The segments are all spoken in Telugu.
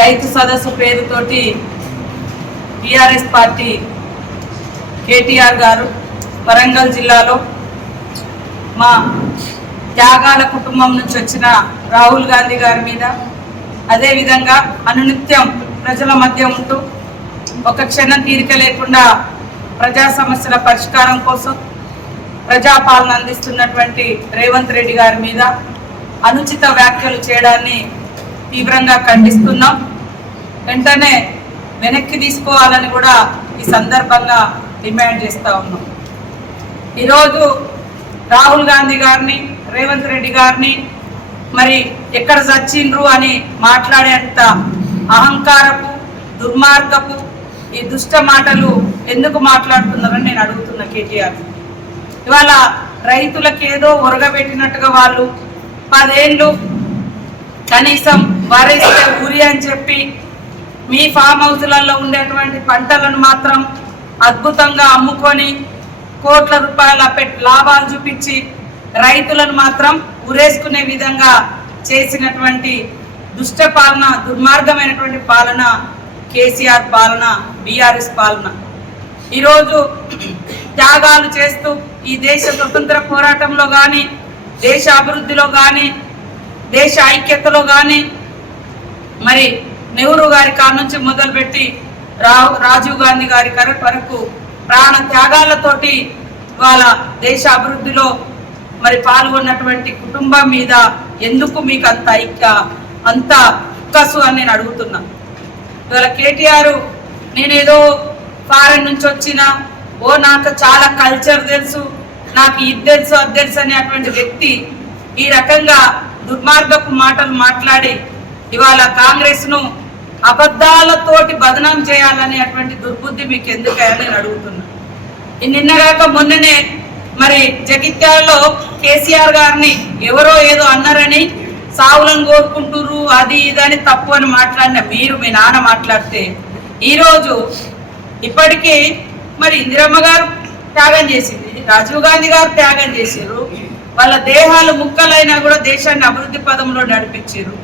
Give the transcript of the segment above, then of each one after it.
రైతు సదస్సు పేరుతోటి టిఆర్ఎస్ పార్టీ కేటీఆర్ గారు వరంగల్ జిల్లాలో మా త్యాగాల కుటుంబం నుంచి వచ్చిన రాహుల్ గాంధీ గారి మీద అదేవిధంగా అనునిత్యం ప్రజల మధ్య ఉంటూ ఒక క్షణం తీరిక లేకుండా ప్రజా సమస్యల పరిష్కారం కోసం ప్రజాపాలన అందిస్తున్నటువంటి రేవంత్ రెడ్డి గారి మీద అనుచిత వ్యాఖ్యలు చేయడాన్ని తీవ్రంగా ఖండిస్తున్నాం. వెంటనే వెనక్కి తీసుకోవాలని కూడా ఈ సందర్భంగా డిమాండ్ చేస్తూ ఉన్నాం. ఈరోజు రాహుల్ గాంధీ గారిని రేవంత్ రెడ్డి గారిని మరి ఎక్కడ చచ్చిండ్రు అని మాట్లాడేంత అహంకారపు దుర్మార్గపు ఈ దుష్ట మాటలు ఎందుకు మాట్లాడుతున్నారని నేను అడుగుతున్నా కేటీఆర్. ఇవాళ రైతులకు ఏదో ఒరగబెట్టినట్టుగా వాళ్ళు 10 ఏళ్ళు కనీసం వరేస్తే ఊరి అని చెప్పి మీ ఫామ్ హౌస్లలో ఉండేటువంటి పంటలను మాత్రం అద్భుతంగా అమ్ముకొని కోట్ల రూపాయల లాభాలు చూపించి రైతులను మాత్రం ఉరేసుకునే విధంగా చేసినటువంటి దుష్ట పాలన, దుర్మార్గమైనటువంటి పాలన కేసీఆర్ పాలన, బీఆర్ఎస్ పాలన. ఈరోజు త్యాగాలు చేస్తూ ఈ దేశ స్వతంత్ర పోరాటంలో కానీ, దేశ అభివృద్ధిలో కానీ, దేశ ఐక్యతలో కానీ మరి నెహ్రూ గారి కాడ నుంచి మొదలుపెట్టి రాజీవ్ గాంధీ గారి వరకు ప్రాణ త్యాగాలతోటి వాళ్ళ దేశ అభివృద్ధిలో మరి పాల్గొన్నటువంటి కుటుంబం మీద ఎందుకు మీకు అంత ఉక్కసు అని నేను అడుగుతున్నా. ఇవాళ కేటీఆర్ నేనేదో ఫారెన్ నుంచి వచ్చిన నాకు చాలా కల్చర్ తెలుసు, నాకు ఇది తెలుసు అది తెలుసు అనేటువంటి వ్యక్తి ఈ రకంగా దుర్మార్గపు మాటలు మాట్లాడి ఇవాళ కాంగ్రెస్ను అబద్ధాలతోటి బదనాం చేయాలనేటువంటి దుర్బుద్ధి మీకు ఎందుకని నేను అడుగుతున్నా. నిన్నగాక మొన్ననే మరి జగిత్యాలలో కేసీఆర్ గారిని ఎవరో ఏదో అన్నారని సావులను కోరుకుంటురు అది ఇదని తప్పు అని మాట్లాడిన మీరు, మీ నాన్న మాట్లాడితే ఈరోజు ఇప్పటికీ మరి ఇందిరమ్మ గారు త్యాగం చేసింది, రాజీవ్ గాంధీ గారు త్యాగం చేశారు, వాళ్ళ దేహాలు ముక్కలైనా కూడా దేశాన్ని అభివృద్ధి పదంలో నడిపించారు.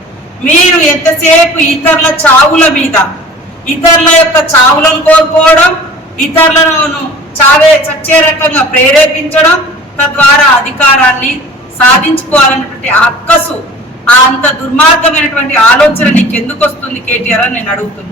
మీరు ఎంతసేపు ఇతరుల చావుల మీద, ఇతరుల యొక్క చావులను కోరుకోవడం, ఇతరులను చచ్చే రకంగా ప్రేరేపించడం, తద్వారా అధికారాన్ని సాధించుకోవాలన్నటువంటి అక్కసు, అంత దుర్మార్గమైనటువంటి ఆలోచన నీకు ఎందుకు వస్తుంది కేటీఆర్ అని నేను అడుగుతున్నాను.